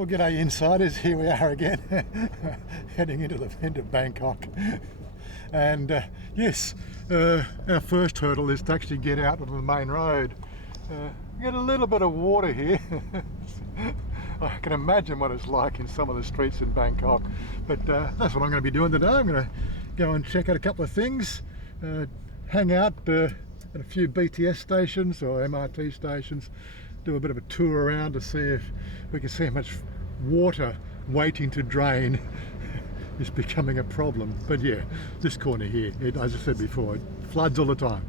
Well, g'day insiders, here we are again, heading into Bangkok. And yes, our first hurdle is to actually get out onto the main road. Get a little bit of water here. I can imagine what it's like in some of the streets in Bangkok, but that's what I'm going to be doing today. I'm going to go and check out a couple of things, hang out at a few BTS stations or MRT stations, do a bit of a tour around to see if we can see how much water waiting to drain is becoming a problem. But yeah, this corner here, as I said before, it floods all the time.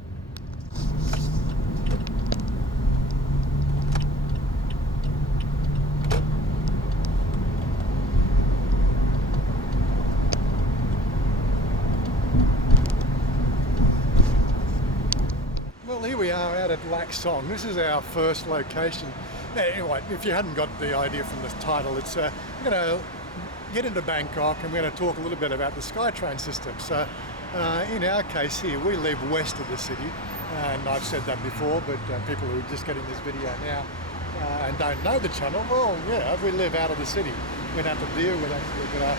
Well, here we are out at Lak Song. This is our first location. Anyway, if you hadn't got the idea from the title, it's we're going to get into Bangkok and we're going to talk a little bit about the Skytrain system. So in our case here, we live west of the city, and I've said that before, but people who are just getting this video now and don't know the channel, well, yeah, we live out of the city. We don't have to deal with a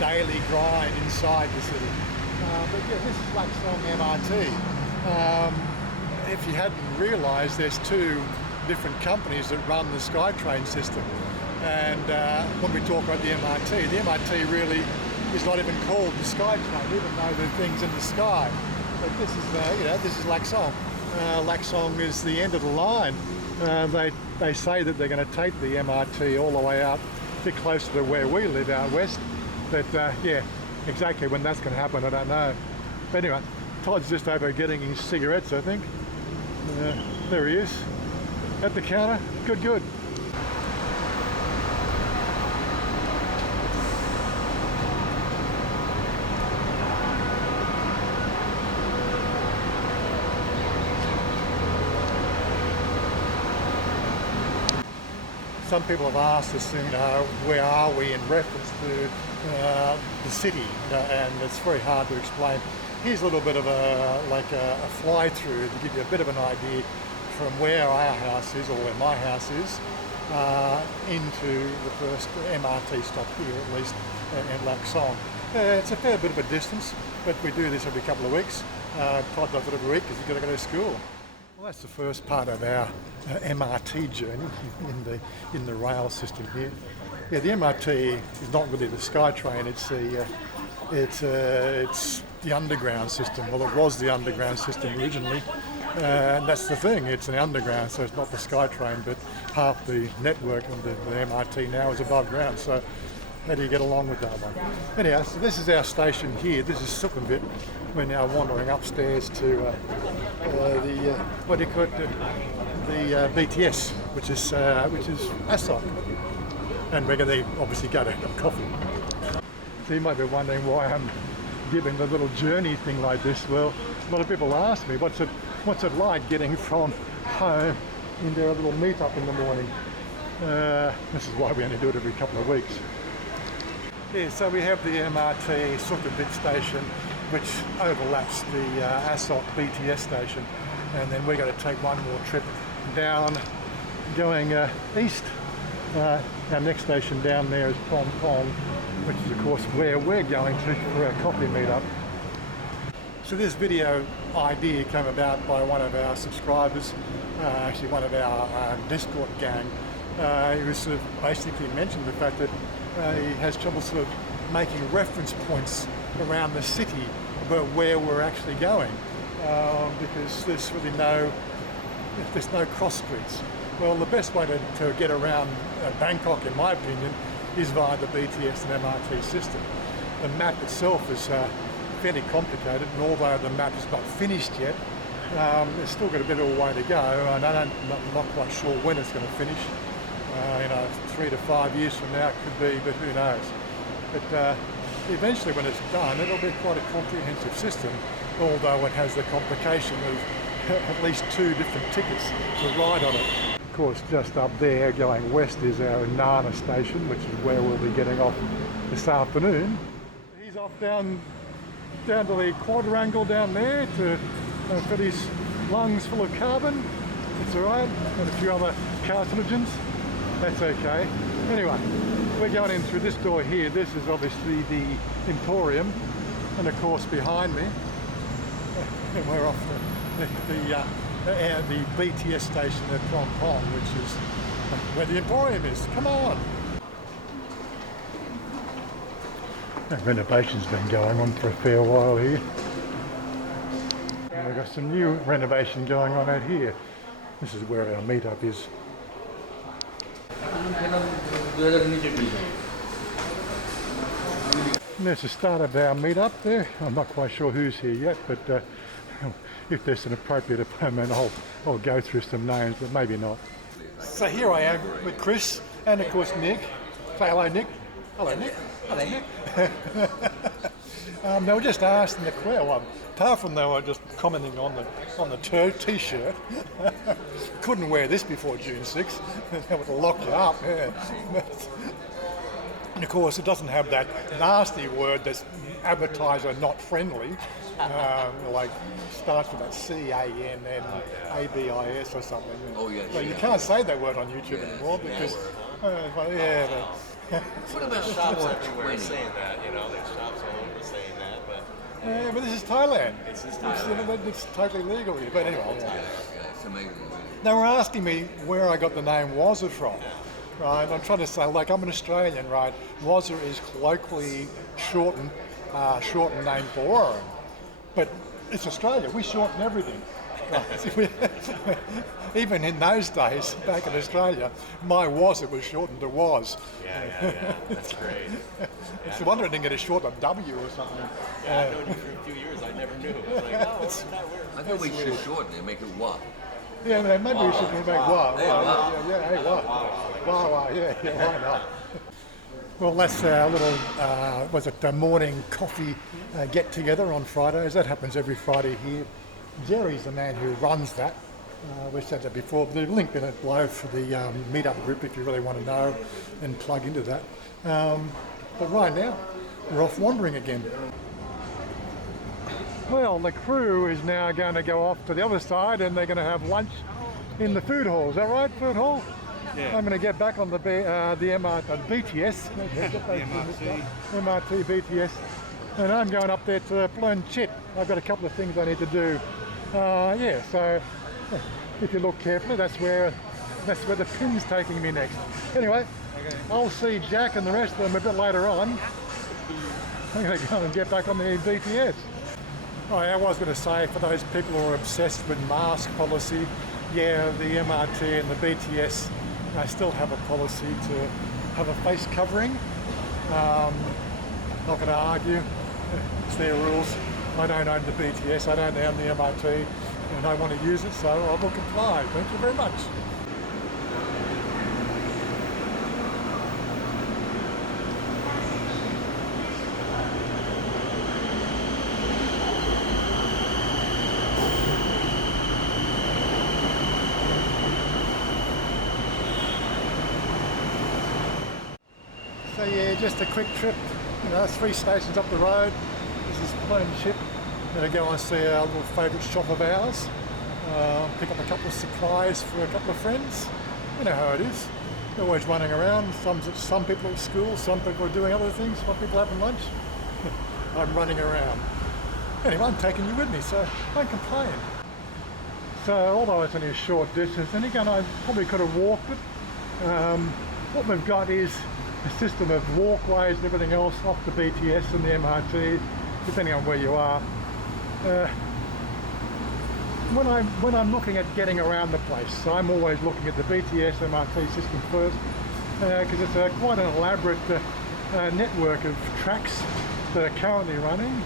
daily grind inside the city. But yeah, this is Lak Song MRT. If you hadn't realised, there's two different companies that run the Skytrain system, and when we talk about the MRT really is not even called the Skytrain, even though the thing's in the sky. But this is, this is Lak Song. Lak Song is the end of the line. They say that they're going to take the MRT all the way out a bit closer to where we live out west, but yeah, exactly when that's going to happen, I don't know. But anyway, Todd's just over getting his cigarettes, I think. There he is. At the counter, good. Some people have asked us, where are we in reference to the city, and it's very hard to explain. Here's a little bit of a fly-through to give you a bit of an idea from where our house is, or where my house is, into the first MRT stop here, at least in Lak Song. It's a fair bit of a distance, but we do this every couple of weeks. Todd does it every week because he's got to go to school. Well, that's the first part of our MRT journey in the rail system here. Yeah, the MRT is not really the Skytrain. It's the underground system. Well, it was the underground system originally. And that's the thing, it's an underground, so it's not the Skytrain, but half the network of the MRT now is above ground, so how do you get along with that one? Anyhow, so this is our station here, this is Sukhumvit. We're now wandering upstairs to the BTS, which is Asok, and we're going to obviously go to have coffee. So you might be wondering why I'm giving the little journey thing like this. Well, a lot of people ask me, what's it like getting from home into a little meetup in the morning? This is why we only do it every couple of weeks. Yeah, so we have the MRT Sukhumvit station, which overlaps the Asok BTS station, and then we're going to take one more trip down, going east. Our next station down there is Phom Phong, which is of course where we're going to for our coffee meetup. So this video idea came about by one of our subscribers, actually one of our Discord gang. He was sort of basically mentioned the fact that he has trouble sort of making reference points around the city about where we're actually going, because there's really no cross streets. Well, the best way to get around Bangkok, in my opinion, is via the BTS and MRT system. The map itself is fairly complicated, and although the map is not finished yet, there's still got a bit of a way to go, and I'm not quite sure when it's going to finish. 3 to 5 years from now it could be, but who knows. But eventually when it's done, it'll be quite a comprehensive system, although it has the complication of at least 2 different tickets to ride on it. Of course, just up there going west is our Nana station, which is where we'll be getting off this afternoon. He's off down to the quadrangle down there to fill his lungs full of carbon. It's alright, and a few other carcinogens. that's okay. Anyway, we're going in through this door here. This is obviously the Emporium, and of course behind me, and we're off the BTS station at Bangkok, which is where the Emporium is. Come on! That renovation's been going on for a fair while here. And we've got some new renovation going on out here. This is where our meetup is. And there's the start of our meetup there. I'm not quite sure who's here yet, but if there's an appropriate appointment, I'll go through some names, but maybe not. So here I am with Chris and of course Nick. Say hello, Nick. Hello, Nick. Hello, Nick. They were just asking the crowd. Apart from they were just commenting on the t-shirt. Couldn't wear this before June 6th. That would lock you up. Yeah. And of course, it doesn't have that nasty word that's advertiser not friendly. Like starts with that CANNABIS or something. Oh yeah. So you can't say that word on YouTube anymore because What about shops everywhere saying that? You know, there's shops all over saying that, but yeah, but this is Thailand. It's Thailand. It's totally legal here. But anyway, it's amazing. they were asking me where I got the name Wazza from. Right, I'm trying to say, like, I'm an Australian, right? Wazza is colloquially shortened name for Warren. But it's Australia, we shorten everything. Right? Even in those days, back in Australia, my Wazza was shortened to Was. Yeah, that's great. It's a wonder I didn't get a short of W or something. Yeah, I've known you for a few years, I never knew. It's like, oh, it's not weird. I thought we should shorten it and make it what? Yeah, maybe we should make wow. Hey, wow. Hey, wow. Wow, yeah, why not? Well, that's our little, morning coffee get-together on Fridays. That happens every Friday here. Jerry's the man who runs that. We've said that before. The link in it below for the meetup group if you really want to know and plug into that. But right now, we're off wandering again. Well, the crew is now going to go off to the other side and they're going to have lunch in the food hall. Is that right, food hall? Yeah. I'm going to get back on the BTS. MRT, BTS. And I'm going up there to learn chit. I've got a couple of things I need to do. So if you look carefully, that's where the pin's taking me next. Anyway, I'll see Jack and the rest of them a bit later on. I'm going to go and get back on the BTS. Oh, I was going to say, for those people who are obsessed with mask policy, yeah, the MRT and the BTS still have a policy to have a face covering. Not going to argue, it's their rules. I don't own the BTS, I don't own the MRT, and I want to use it, so I will comply. Thank you very much. So yeah, just a quick trip, 3 stations up the road. This is Plum Chip. Going to go and see our little favourite shop of ours. Pick up a couple of supplies for a couple of friends. You know how it is. They're always running around. Some people at school, some people are doing other things, some people having lunch. I'm running around. Anyway, I'm taking you with me, so don't complain. So although it's only a short distance, and again I probably could have walked it. What we've got is a system of walkways and everything else off the BTS and the MRT, depending on where you are. When I'm looking at getting around the place, so I'm always looking at the BTS MRT system first, because it's quite an elaborate network of tracks that are currently running,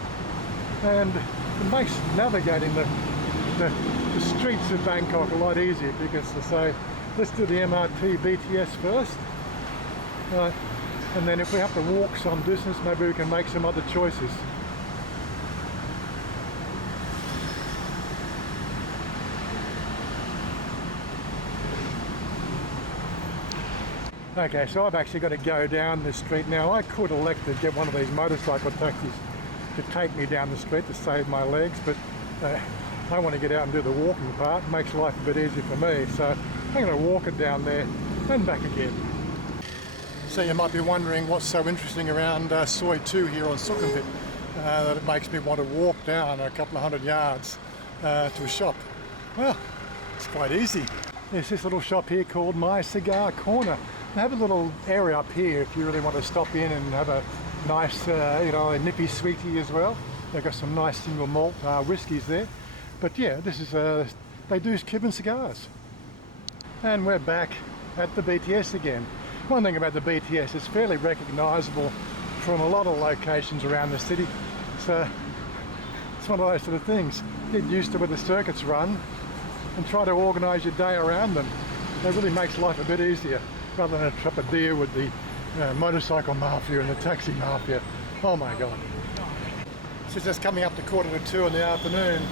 and it makes navigating the streets of Bangkok a lot easier, because to say, let's do the MRT BTS first. And then if we have to walk some distance, maybe we can make some other choices. Okay, so I've actually got to go down this street now. I could elect to get one of these motorcycle taxis to take me down the street to save my legs, but I want to get out and do the walking part. It makes life a bit easier for me, so I'm going to walk it down there and back again. So you might be wondering what's so interesting around Soi 2 here on Sukhumvit that it makes me want to walk down a couple of 100 yards to a shop. Well, it's quite easy. There's this little shop here called My Cigar Corner. They have a little area up here if you really want to stop in and have a nice, a nippy sweetie as well. They've got some nice single malt whiskies there. But yeah, this is they do Cuban cigars. And we're back at the BTS again. One thing about the BTS, it's fairly recognisable from a lot of locations around the city. So it's one of those sort of things. Get used to where the circuits run and try to organise your day around them. It really makes life a bit easier rather than a trip deal with the motorcycle mafia and the taxi mafia. Oh my God. So just coming up to 1:45 in the afternoon,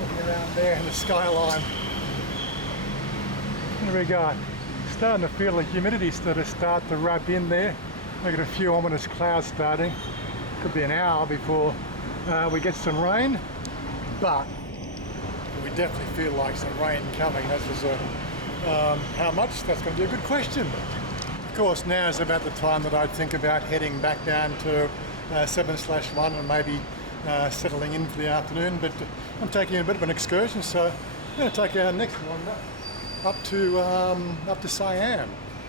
looking around there in the skyline. There we go. Starting to feel the humidity start to rub in there. We've got a few ominous clouds starting. Could be an hour before we get some rain, but we definitely feel like some rain coming, that's for certain. How much? That's going to be a good question. Of course, now is about the time that I'd think about heading back down to 7/1 and maybe settling in for the afternoon, but I'm taking a bit of an excursion, so I'm going to take our next one up to Siam.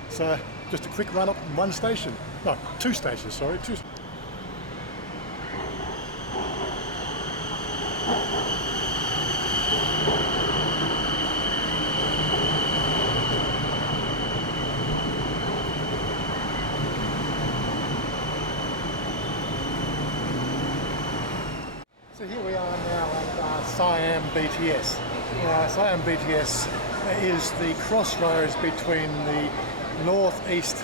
So just a quick run up in one station. No, two stations, sorry. So here we are now at Siam BTS. Siam BTS is the crossroads between the northeast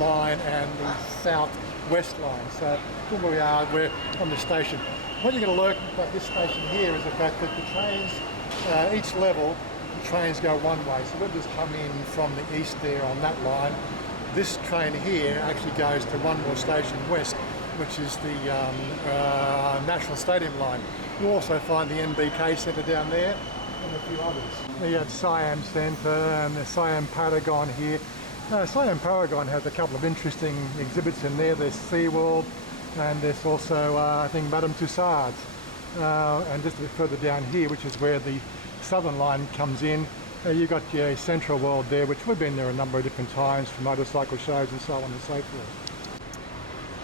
line and the southwest line. So here we are, we're on the station. What you're going to learn about this station here is the fact that the trains, each level, the trains go one way. So we've just come in from the east there on that line. This train here actually goes to one more station west, which is the National Stadium line. You also find the MBK Centre down there and a few others. You have Siam Centre and the Siam Paragon here. Siam Paragon has a couple of interesting exhibits in there. There's SeaWorld and there's also, I think, Madame Tussauds. And just a bit further down here, which is where the Southern Line comes in, you've got your Central World there, which we've been there a number of different times for motorcycle shows and so on and so forth.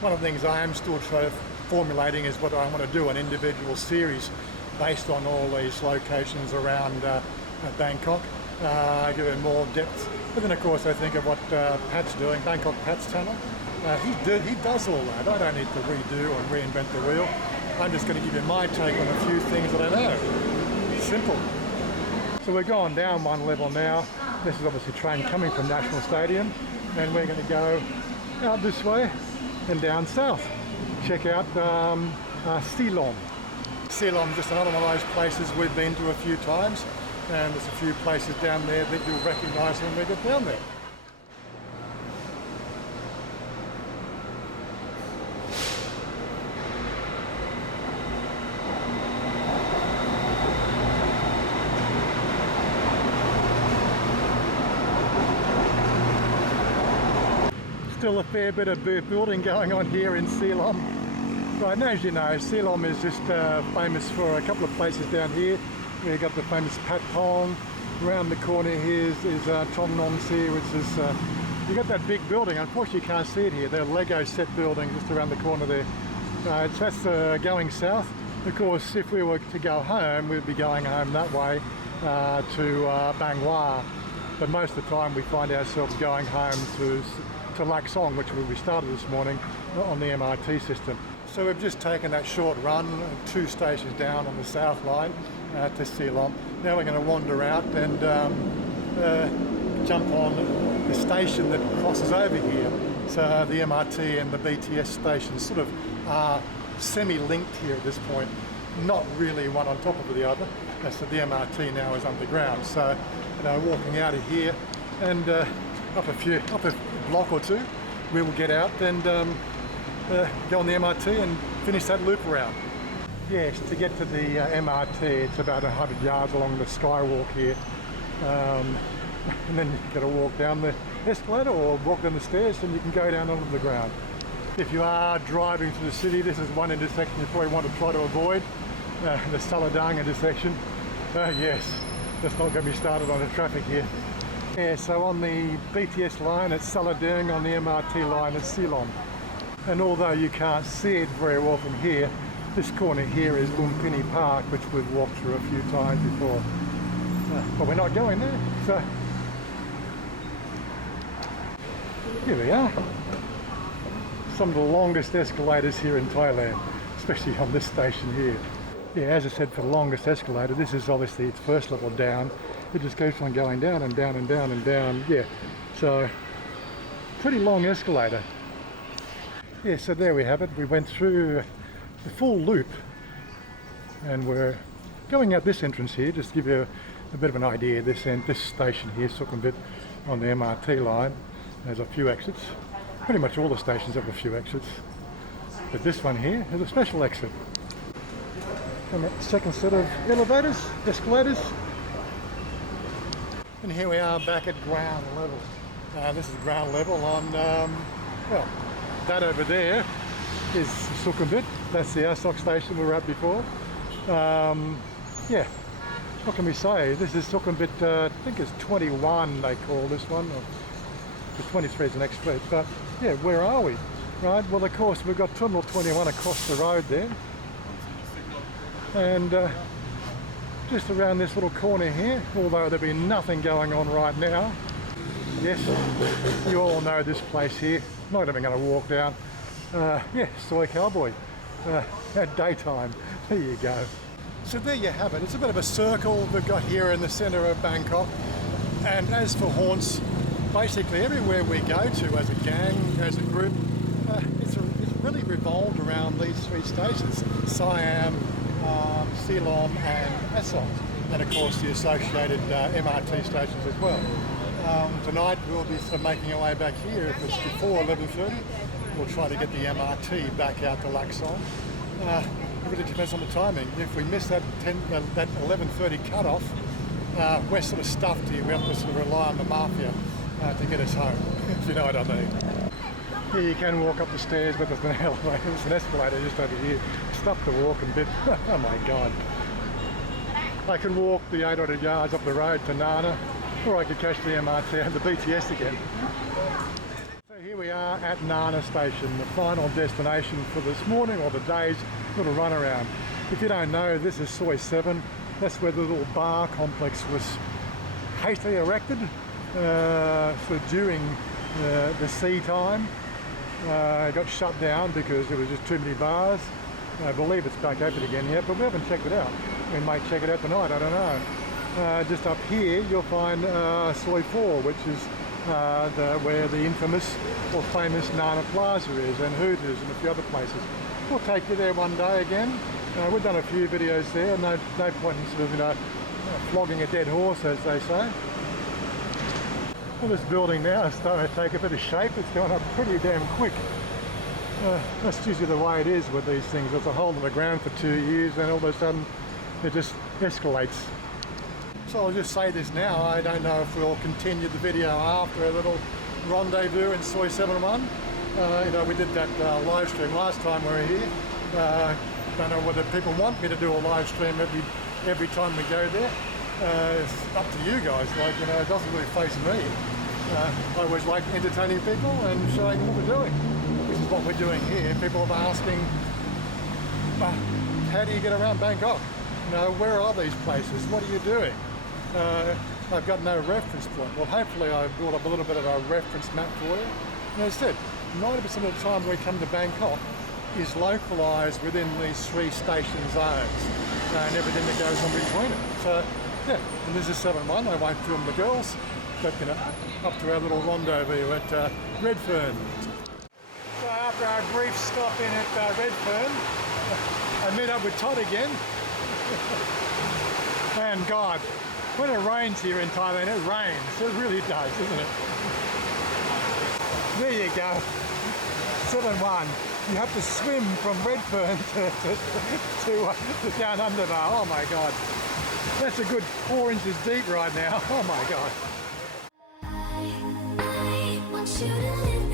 One of the things I am still formulating is whether I want to do an individual series based on all these locations around Bangkok, give it more depth. But then of course I think of what Pat's doing, Bangkok Pat's channel. He does all that. I don't need to redo or reinvent the wheel. I'm just going to give you my take on a few things that I know. Simple. So we're going down one level now. This is obviously a train coming from National Stadium, and we're going to go out this way and down south. Check out Silom. Silom is just another one of those places we've been to a few times, and there's a few places down there that you'll recognise when we get down there. Still a fair bit of building going on here in Silom. Right, and as you know, Silom is just famous for a couple of places down here. We've got the famous Pat Pong. Around the corner here is Tom Nong Si, which is, you got that big building. Unfortunately you can't see it here. They're Lego set building just around the corner there. That's going south. Of course, if we were to go home, we'd be going home that way to Bangkok. But most of the time we find ourselves going home to Lak Song, which we started this morning on the MRT system. So we've just taken that short run, 2 stations down on the south line to Silom. Now we're going to wander out and jump on the station that crosses over here. So the MRT and the BTS stations sort of are semi-linked here at this point, not really one on top of the other. So the MRT now is underground. So walking out of here and up a block or two, we will get out and go on the MRT and finish that loop around. Yes, to get to the MRT, it's about 100 yards along the skywalk here. and then you've got to walk down the escalator or walk down the stairs, and you can go down onto the ground. If you are driving to the city, this is one intersection you probably want to try to avoid, the Saladang intersection. Yes, let's not get me started on the traffic here. Yeah, so on the BTS line it's Saladang, on the MRT line it's Silom. And although you can't see it very well from here, this corner here is Lumpini Park, which we've walked through a few times before. But we're not going there, so here we are. Some of the longest escalators here in Thailand, especially on this station here. Yeah, as I said, for the longest escalator, this is obviously its first level down. It just keeps on going down and down and down and down. Yeah, so pretty long escalator. Yeah, so there we have it. We went through the full loop and we're going out this entrance here, just to give you a bit of an idea. This station here, Sukhumvit, on the MRT line, there's a few exits. Pretty much all the stations have a few exits, but this one here is a special exit. And the second set of elevators, escalators. And here we are back at ground level. This is ground level on, well, that over there is Sukhumvit. That's the Asok station we were at before. Yeah, what can we say? This is Sukhumvit, I think it's 21 they call this one. The 23 is an expat, but yeah, where are we? Right, well of course we've got Tunnel 21 across the road there. And just around this little corner here, although there'll be nothing going on right now. Yes, you all know this place here. Not even going to walk down. Yeah, Soy Cowboy at daytime. There you go. So there you have it. It's a bit of a circle we've got here in the centre of Bangkok. And as for haunts, basically everywhere we go to as a gang, as a group, it's really revolved around these three stations: Siam, Silom and Asok, and of course the associated MRT stations as well. Tonight we'll be sort of making our way back here. If it's before 11:30, we'll try to get the MRT back out to Luxon. It really depends on the timing. If we miss that 11:30 cut-off, we're sort of stuffed here. We have to sort of rely on the mafia to get us home, if you know what I mean. Here you can walk up the stairs, but there's an elevator, there's an escalator just over here. It's tough to walk a bit. Oh my God. I can walk the 800 yards up the road to Nana, or I could catch the MRT and the BTS again. So here we are at Nana Station, the final destination for this morning, or the day's little run around. If you don't know, this is Soi 7. That's where the little bar complex was hastily erected for during the sea time. It got shut down because there was just too many bars. I believe it's back open again yet, but we haven't checked it out. We might check it out tonight, I don't know. Just up here you'll find Soi 4, which is where the infamous or famous Nana Plaza is, and Hooters and a few other places. We'll take you there one day again. We've done a few videos there, no point in sort of, flogging a dead horse, as they say. Well, this building now is starting to take a bit of shape. It's going up pretty damn quick. That's usually the way it is with these things. There's a hole in the ground for 2 years and all of a sudden it just escalates. So I'll just say this now, I don't know if we'll continue the video after a little rendezvous in Soi 71. We did that live stream last time we were here. Don't know whether people want me to do a live stream every time we go there. It's up to you guys. It doesn't really face me. I always like entertaining people and showing what we're doing, which is what we're doing here. People are asking, how do you get around Bangkok? Where are these places? What are you doing? I've got no reference point. Well, hopefully I've built up a little bit of a reference map for you. And as I said, 90% of the time we come to Bangkok is localised within these three station zones and everything that goes on between it. So, yeah, and this is 7-1. I won't film the girls, but up to our little rendezvous at Redfern. So after our brief stop in at Redfern, I meet up with Todd again. And God, when it rains here in Thailand, it rains. It really does, doesn't it? There you go. 7-1. You have to swim from Redfern to down under there. Oh my God. That's a good 4 inches deep right now. Oh my God. want you to live